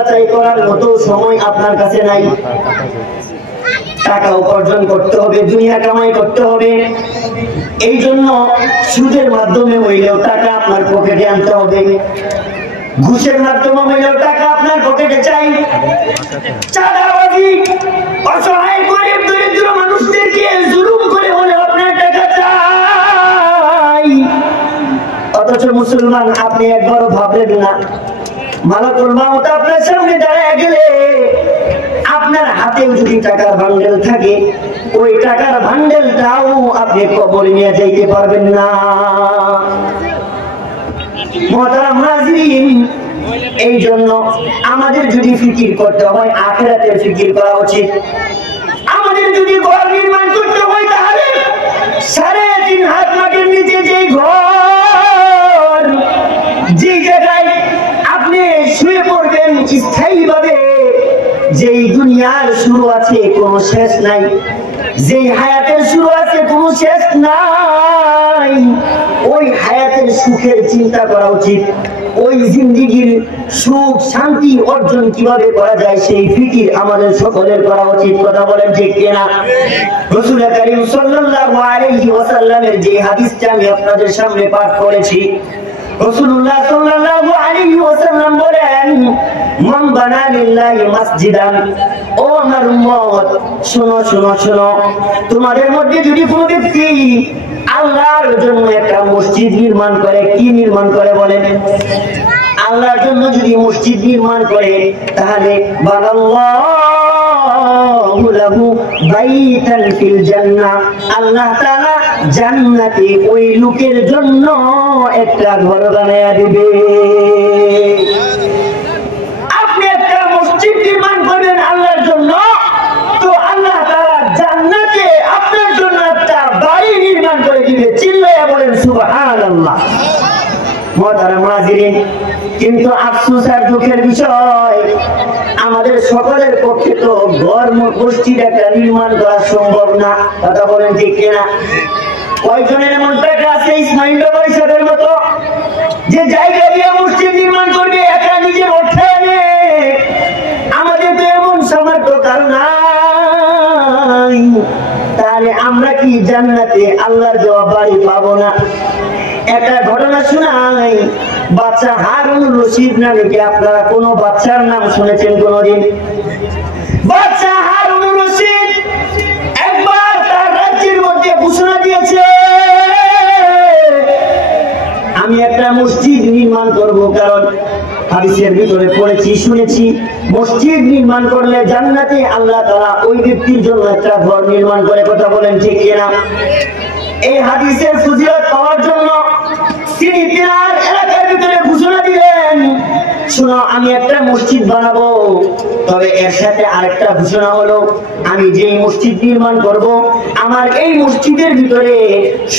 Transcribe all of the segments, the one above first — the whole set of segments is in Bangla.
যাচাই করার মতো সময় আপনার কাছে নাই। টাকা উপার্জন করতে হবে, দুনিয়া কামাই করতে হবে, এই জন্য সুদের মাধ্যমে হইলেও টাকা আপনার পকেটে আনতে হবে, ঘুষের মাধ্যমে হইলেও টাকা আপনার পকেটে চাই, চাঁদাবাজি, অসহায় গরিব দরিদ্র মানুষদেরকে জুলুম করে হলেও আপনার টাকা চাই। অথচ মুসলমান আপনি একবারও ভাবলেন না মালাকুল মাউত আপনার সামনে দাঁড়ায় গেলে আপনার হাতেও যদি টাকার বান্ডেল থাকে, ওই টাকার বান্ডেলটাও আপনি কবরে নিয়ে যাইতে পারবেন না। মুহতারাম হাজিরিন, এই জন্য আমাদের যদি ফিকির করতে হয় আখিরাতের ফিকির করা উচিত। আমাদের যদি ঘর নির্মাণ করতে হয় তাহলে 3.5 হাত মাটির নিচে যে ঘর, যে জায়গায় আপনি শুয়ে পড়বেন স্থায়ীভাবে, যেই দুনিয়ার শুরু আছে কোনো শেষ নাই, যেই হায়াতের শুরু আছে কোনো শেষ নাই, ওই হায়াতের সুখের চিন্তা করা উচিত। ওই জিন্দেগির সুখ শান্তি অর্জন কিভাবে করা যায় সেই ফিকির আমাদের সকলের করা উচিত। কথা বলেন ঠিক কিনা? রাসূল করিম সাল্লাল্লাহু আলাইহি ওয়াসাল্লামের যে হাদিসটা আমি আপনাদের সামনে পাঠ করেছি, রাসূলুল্লাহ সাল্লাল্লাহু আলাইহি ওয়াসাল্লাম বলেন, মান বানা লিল্লাহি মাসজিদান, ও আমার উম্মত শোনো শোনো শোনো, তোমাদের মধ্যে যদি কোনো ব্যক্তি আল্লাহর জন্য একটা মসজিদ নির্মাণ করে, কি নির্মাণ করে বলেন? আল্লাহর জন্য যদি মসজিদ নির্মাণ করে, তাহলে বানাল্লাহু লাহু বাইতান ফিল জান্নাহ, আল্লাহ তাআলা জান্নাতে ওই লোকের জন্য একটা ঘর বানায়া দিবে। আপনি একটা মসজিদ নির্মাণ করবেন আল্লাহর জন্য, তো আল্লাহ তাআলা জান্নাতে আপনার জন্য একটা বাড়ি নির্মাণ করে দিবে। চিল্লায়া বলেন সুবহানাল্লাহ। মুহতারাম হাজিরিন, কিন্তু আফসোস আর দুঃখের বিষয়, আমাদের সকলের পক্ষে তো ঘর মসজিদ একটা নির্মাণ করা সম্ভব না। কথা বলেন ঠিক কিনা? কয়জনের এমন টাকা আছে ইসমাইল পরিষদের মতো যে জায়গা দিয়ে মসজিদ নির্মাণ করবে একা নিজের অর্থায়নে? আমাদের তো এমন সামর্থ্য কারণ নাই। তাহলে আমরা কি জান্নাতে আল্লাহর দেওয়া বাড়ি পাবো না? একটা ঘটনা শোনাই, বাচ্চা হারুন রশিদ নামে কি আপনারা কোন বাচ্চার নাম শুনেছেন কোনদিন? বাচ্চা হারুন রশিদ একবার তার রাজ্যের মধ্যে ঘোষণা দিয়েছে, আমি একটা মসজিদ নির্মাণ করব, কারণ হাদিসের ভিতরে পড়েছি শুনেছি মসজিদ নির্মাণ করলে জান্নাতে আল্লাহ তাআলা ওই ব্যক্তির জন্য একটা ঘর নির্মাণ করে। কথা বলেন ঠিক কিনা? এই হাদিসের ফজিলত পাওয়ার জন্য তিনি তিনার এলাকার ভিতরে ঘোষণা দিলেন, শোনো আমি একটা মসজিদ বানাবো, তবে এর সাথে আরেকটা ঘোষণা হলো, আমি যেই মসজিদ নির্মাণ করব আমার এই মসজিদের ভিতরে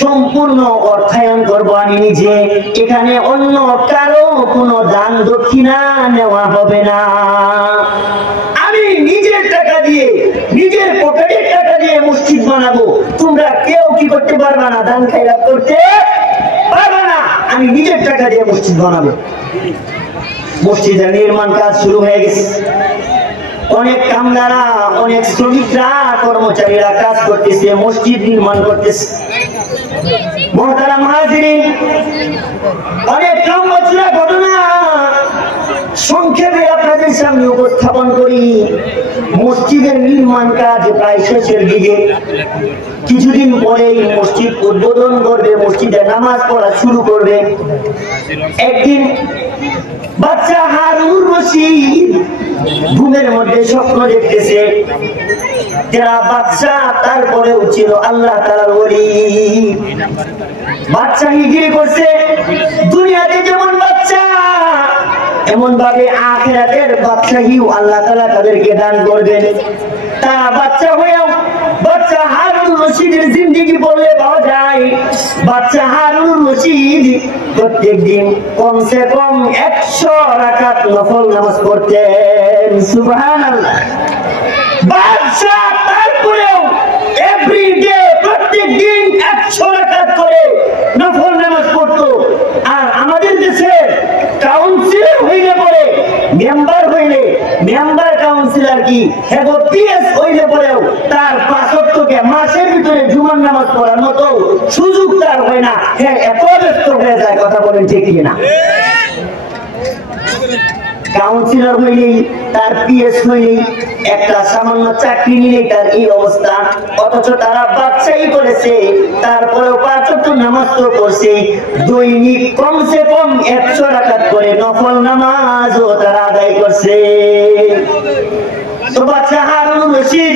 সম্পূর্ণ অর্থায়ন করব আমি নিজে, এখানে অন্য কারো কোনো দান দক্ষিণা নেওয়া হবে না। আমি নিজের টাকা দিয়ে, নিজের পকেটের টাকা দিয়ে মসজিদ বানাবো, তোমরা কেউ কি করতে পারবে না, দান খায়রাত করতে পারবে না। আমি নিজের টাকা দিয়ে মসজিদ বানাবো। মসজিদের নির্মাণ কাজ শুরু হয়ে গেছে। অনেক কামদারা, অনেক শ্রমিকরা, কর্মচারীরা কাজ করতেছে, মসজিদ নির্মাণ করতেছে। মুহতারাম হাজিরিন, অনেক লম্বা ঘটনা সংক্ষেপে আপনাদের সামনে উপস্থাপন করি। মসজিদের নির্মাণ কাজ প্রায় শেষের দিকে। কিছুদিন পরেই মসজিদ উদ্বোধন করবে, মসজিদে নামাজ পড়া শুরু করবে। একদিন বাচ্চা হারুন রশিদ ঘুমের মধ্যে স্বপ্ন দেখতেছে, যারা বাচ্চা তারপরেও ছিল আল্লাহ তাআলার ওলি। বাচ্চা হিজরি করছে, দুনিয়াতে যেমন বাচ্চা এমন ভাবে আখিরাতের বাদশাহীও আল্লাহ তাআলা তাদেরকে দান করবেন। তারা বাচ্চা হয়েও বাচ্চা হারুন রশিদের জিন্দেগি বললে পাওয়া যায়, বাচ্চা হারুন রশিদ প্রত্যেকদিন কমসে কম 100 রাকাত নফল নামাজ পড়তেন। সুবহানাল্লাহ। বাচ্চা তারপরেও এভরিডে প্রত্যেকদিন 100 রাকাত করে নফল নামাজ পড়তো। আর আমাদের দেশে কাউন্সিলর হইলে পরে, মেম্বার হইলে কি হ্যাঁ পিএস হইলে পরেও তার 5 ওয়াক্তকে মাসের ভিতরে জুমার নামাজ পড়ার মতো সুযোগ তার হয় না। হ্যাঁ এত ব্যস্ত হয়ে যায়, কথা বলেন ঠিক কিনা? কাউন্সিলর হইলেই তার পিএস হইলেই একটা সামান্য চাকরি নিলেই তার এই অবস্থা, অথচ তারা বাচ্চাই করেছে, তারপরেও 5 ওয়াক্ত নামাজ তো পড়ছে, দৈনিক কমসে কম 100 রাকাত করে নফল নামাজও তারা আদায় করছে। তো বাচ্চা হারুন রশিদ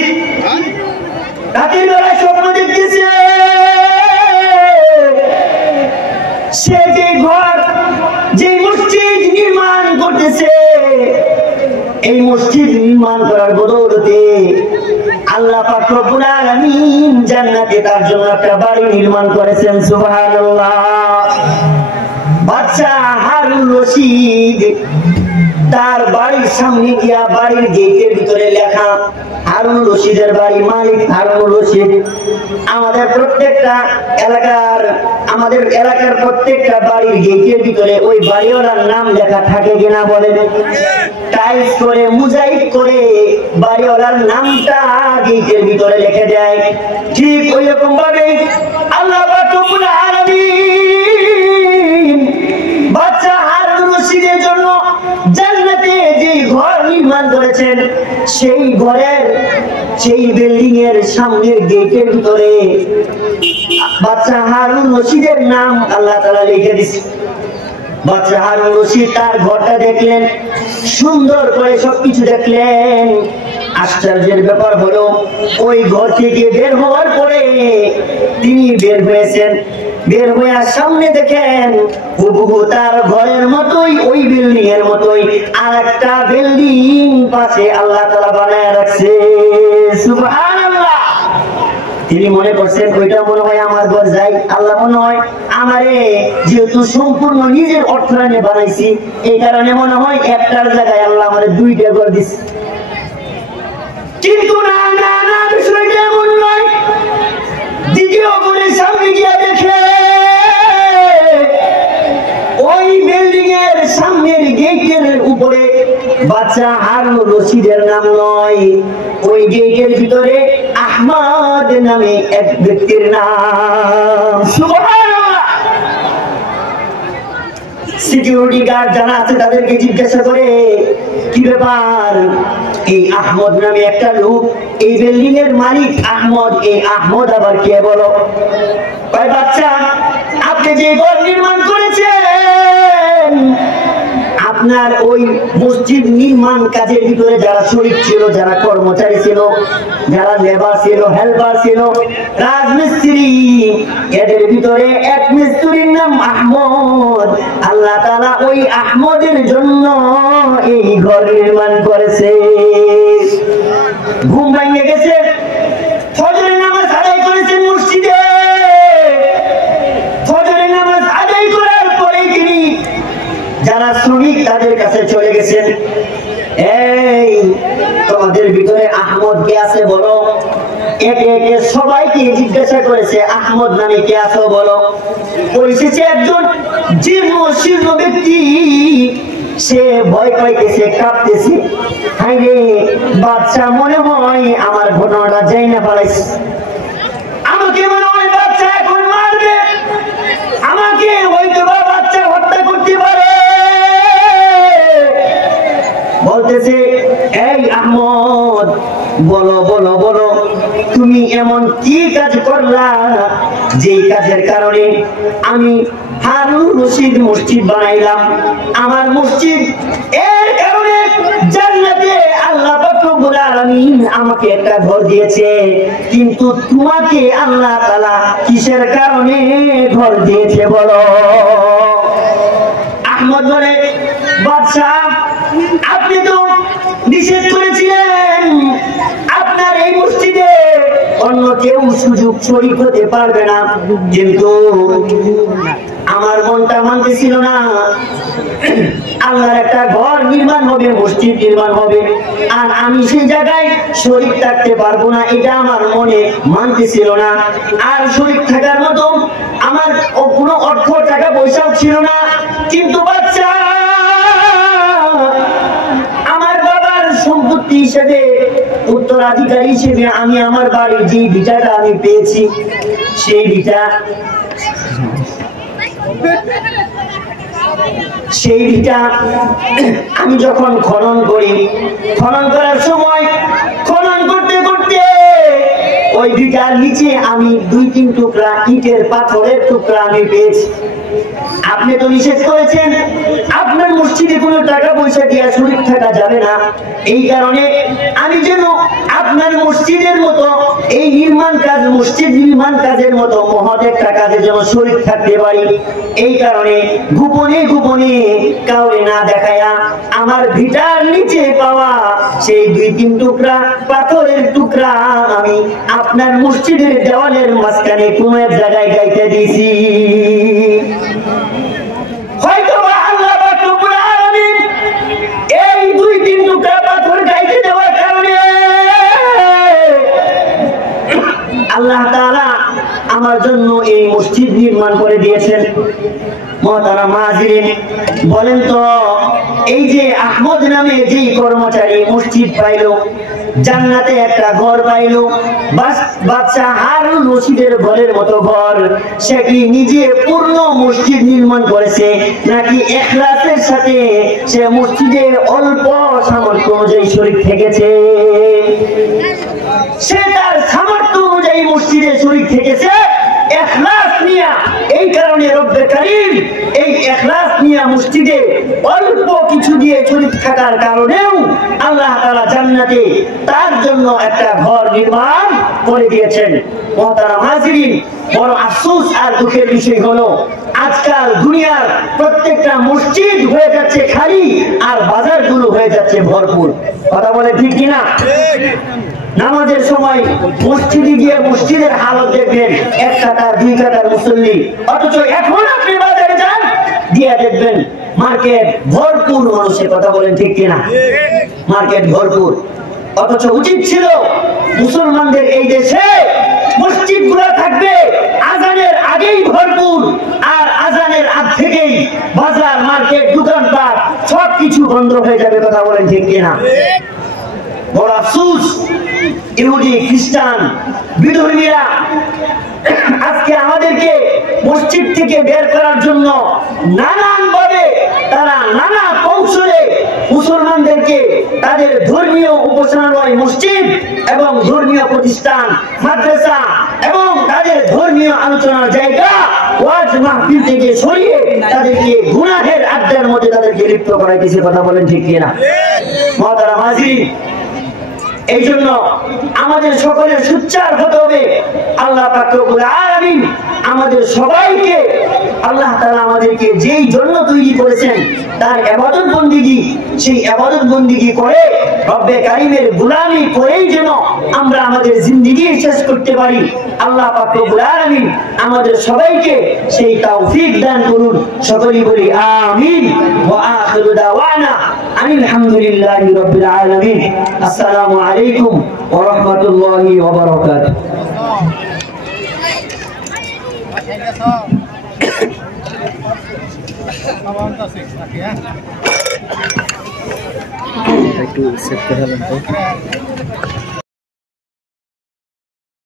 রাতের বেলায় স্বপ্ন দেখতেছে সে যে ঘর যে মসজিদ নির্মাণ করতেছে, এই মসজিদ নির্মাণ করার বদৌলতে আল্লাহ পাক রব্বুল আলামিন জান্নাতে তার জন্য একটা বাড়ি নির্মাণ করেছেন। সুবহানাল্লাহ। বাচ্চা হারুন রশিদ তার বাড়ির সামনে গিয়া বাড়ির গেটের ভিতরে লেখা হারুন রশিদের বাড়ি, মালিক হারুন রশিদ। আমাদের এলাকার প্রত্যেকটা বাড়ির গেটের ভিতরে ওই বাড়িওয়ালার নাম লেখা থাকে কিনা বলেন? টাইলস করে মোজাইক করে বাড়িওয়ালার নামটা গেটের ভিতরে লিখে দেয়। ঠিক ওই রকম ভাবে আল্লাহ পাক রব্বুল আলামিন বাচ্চা হারুন রশিদের জন্য জান্নাতে যে ঘর নির্মাণ করেছেন, সেই ঘরের সেই বিল্ডিং এর সামনের গেটের ভিতরে বাচ্চা হারুন রশিদের নাম আল্লাহ তাআলা লিখে দিয়েছে। বাচ্চা হারুন রশিদ তার ঘরটা দেখলেন, সুন্দর করে সবকিছু দেখলেন। আশ্চর্যের ব্যাপার হলো ওই ঘর থেকে বের হওয়ার পরে তিনি বের হয়েছেন, বের হয়ে সামনে দেখেন হুবহু তার ঘরের মতোই ওই বিল্ডিং এর মতোই আরেকটা বিল্ডিং পাশে আল্লাহ তাআলা বানায় রাখছে। সুবহানাল্লাহ। তিনি মনে করছেন ওইটা মনে হয় আমার ঘর, যাই আল্লাহ মনে হয় আমারে যেহেতু সম্পূর্ণ নিজের অর্থায়নে বানাইছি, এই কারণে মনে হয় একটার জায়গায় আল্লাহ আমারে 2টা ঘর দিচ্ছে। কিন্তু না না না, বিষয়টা এমন নয়। দ্বিতীয় ঘরের সামনে গিয়ে দেখে ওই বিল্ডিং এর সামনের গেটের উপরে বাচ্চা হারুন রশিদের নাম নয়, ওই গেটের ভিতরে আহমদ নামে এক ব্যক্তির নাম। সুবহানাল্লাহ। সিকিউরিটি গার্ড যারা আছে তাদেরকে জিজ্ঞাসা করে কি ব্যাপার, এই আহমদ নামে একটা লোক, এই বিল্ডিং এর মালিক আহমদ, এই আহমদ আবার কে বলো? ওই বাচ্চা আপনি যে ঘর নির্মাণ করেছেন, আপনার ওই মসজিদ নির্মাণ কাজের ভিতরে যারা শরীক ছিল, যারা কর্মচারী ছিল, যারা লেবার ছিল, হেল্পার ছিল, রাজমিস্ত্রি, এদের ভিতরে এক মিস্ত্রির নাম আহমদ। আল্লাহ তাআলা ওই আহমদের জন্য এই ঘর নির্মাণ করেছে। ঘুম ভেঙে গেছে, ফজরের নামাজ আদায় করেছেন মসজিদে। ফজরের নামাজ আদায় করার পরে তিনি যারা শ্রমিক তাদের কাছে চলে গেছেন, এই তোমাদের ভিতরে আহমদ কে আছে বলো? একে একে সবাইকে জিজ্ঞাসা করেছে আহমদ নামে কে আছে বলো। পরিশেষে একজন জীর্ণ শীর্ণ ব্যক্তি, সে ভয় পাইতেছে, কাঁপতেছে। হায় রে, বাচ্চা মনে হয় আমার ঘটনাটা যাই না পালাইছে, আমাকে মনে হয় বাচ্চা এখন মারবে, আমাকে হয়তো বা বাচ্চা হত্যা করতে পারে। বলতেছে এই আহমদ, বলো বলো বলো, তুমি এমন কি কাজ করলা যেই কাজের কারণে আমি হারুন রশিদ মসজিদ বানাইলাম? আমার মসজিদ এর কারণে জান্নাতে আল্লাহ পাক রব্বুল আলামিন আমাকে একটা ঘর দিয়েছে, কিন্তু তোমাকে আল্লাহ তাআলা কিসের কারণে ঘর দিয়েছে বলো? আহমদ বলে, বাদশাহ আপনি তো নিষেধ করেছিলেন আপনার এই মসজিদে অন্য কেউ সুযোগ শরীক হতে পারবে না, কিন্তু আমার মনটা মানতেছিল না। আল্লাহর একটা ঘর নির্মাণ হবে, মসজিদ নির্মাণ হবে, আর আমি সেই জায়গায় শরীক থাকতে পারবো না, এটা আমার মনে মানতেছিল না। আর শরীক থাকার মতো আমার কোনো অর্থ টাকা পয়সাও ছিল না। কিন্তু বাচ্চা আমার বাবার সম্পত্তি হিসেবে উত্তরাধিকারী হিসেবে আমি আমার বাড়ির যে ভিটাটা আমি পেয়েছি, সেই ভিটা আমি যখন খনন করি, খনন করার সময় খনন করতে করতে ওই ভিটার নিচে আমি 2-3 টুকরা ইটের পাথরের টুকরা আমি পেয়েছি। আপনি তো নিষেধ করেছেন আপনার মসজিদে কোনো টাকা পয়সা দিয়ে শরীক থাকা যাবে না, এই কারণে আমি যেন আপনার মসজিদের মতো এই মসজিদ নির্মাণ কাজের মতো মহৎ একটা কাজে যেন শরীক থাকতে পারি, এই কারণে গোপনে গোপনে কাউরে না দেখায়া আমার ভিটার নিচে পাওয়া সেই 2-3 টুকরা পাথরের টুকরা আমি আপনার মসজিদের দেওয়ালের মাঝখানে কোনো এক জায়গায় গাইতে দিয়েছি। হয়তো আল্লাহ পাক রব্বুল আলামিন এই 2-3 টুকরা পাথর গাইতে দেওয়ার কারণে আল্লাহ তাআলা আমার জন্য এই মসজিদ নির্মাণ করে দিয়েছেন। মুহতারাম হাজিরিন, বলেন তো এই যে আহমদ নামে যে কর্মচারী মসজিদ পাইলো, জান্নাতে একটা ঘর পাইলো, বাদশা হারুন রশিদের ঘরের মতো ঘর, সে কি নিজে পূর্ণ মসজিদ নির্মাণ করেছে নাকি ইখলাসের সাথে সে মসজিদে অল্প সামর্থ্য অনুযায়ী শরীক থেকেছে? সে তার সামর্থ্য অনুযায়ী মসজিদে শরীক থেকেছে ইখলাস নিয়া। এই কারণে রব্বে কারীম এই ইখলাস নিয়া মসজিদে অল্প কিছু দিয়ে শরীক থাকার কারণেও আল্লাহ তাআলা জান্নাতে তার জন্য একটা ঘর নির্মাণ করে দিয়েছেন। মুহতারাম হাজিরিন, বড় আফসোস আর দুঃখের বিষয় হলো আজকাল দুনিয়ার প্রত্যেকটা মসজিদ হয়ে যাচ্ছে খালি আর বাজারগুলো হয়ে যাচ্ছে ভরপুর। কথা বলে ঠিক কিনা? নামাজের সময় মসজিদে গিয়ে মসজিদের হালত দেখবেন 1 কাতার 2 কাতার মুসল্লি, অথচ এখন আপনি বাজারে যান দিয়ে দেখবেন মার্কেট ভরপুর মানুষের। কথা বলেন ঠিক কিনা? মার্কেট ভরপুর। অথচ উচিত ছিল মুসলমানদের এই দেশে মসজিদগুলো থাকবে আজানের আগেই ভরপুর, আর আজানের আগ থেকেই বাজার মার্কেট দোকানপাট সবকিছু বন্ধ হয়ে যাবে। কথা বলেন ঠিক কিনা? বড় আফসোস, ইহুদি খ্রিস্টান বিধর্মীরা আজকে আমাদেরকে মসজিদ থেকে বের করার জন্য নানান ভাবে তারা নানা কৌশলে মুসলমানদেরকে তাদের ধর্মীয় উপাসনালয় মসজিদ এবং ধর্মীয় প্রতিষ্ঠান মাদ্রাসা এবং তাদের ধর্মীয় আলোচনার জায়গা ওয়াজ মাহফিল থেকে সরিয়ে তাদেরকে গুনাহের আড্ডার মধ্যে তাদেরকে লিপ্ত করাইতেছে। কথা বলেন ঠিক কিনা? মুহতারাম হাজিরিন, এই জন্য আমাদের সকলের সোচ্চার হতে হবে। আল্লাহ পাক রব্বুল আলামিন আমাদের সবাইকে, আল্লাহ তাআলা আমাদেরকে যেই জন্য তৈরি করেছেন তার ইবাদত বন্দেগী, সেই ইবাদত বন্দেগী করে রব্বে কারীমের গোলামি করেই যেন আমরা আমাদের জিন্দেগি শেষ করতে পারি। আল্লাহ পাক রব্বুল আলামিন আমাদের সবাইকে সেই তৌফিক দান করুন। সকলেই বলি আমিন। ওয়া আখিরু দাওয়ানা আলহামদুলিল্লাহি রাব্বিল আলামিন। আসসালামু আলাইকুম ওয়া রাহমাতুল্লাহি ওয়া বারাকাতুহু। একটু সেট করে নেন তো।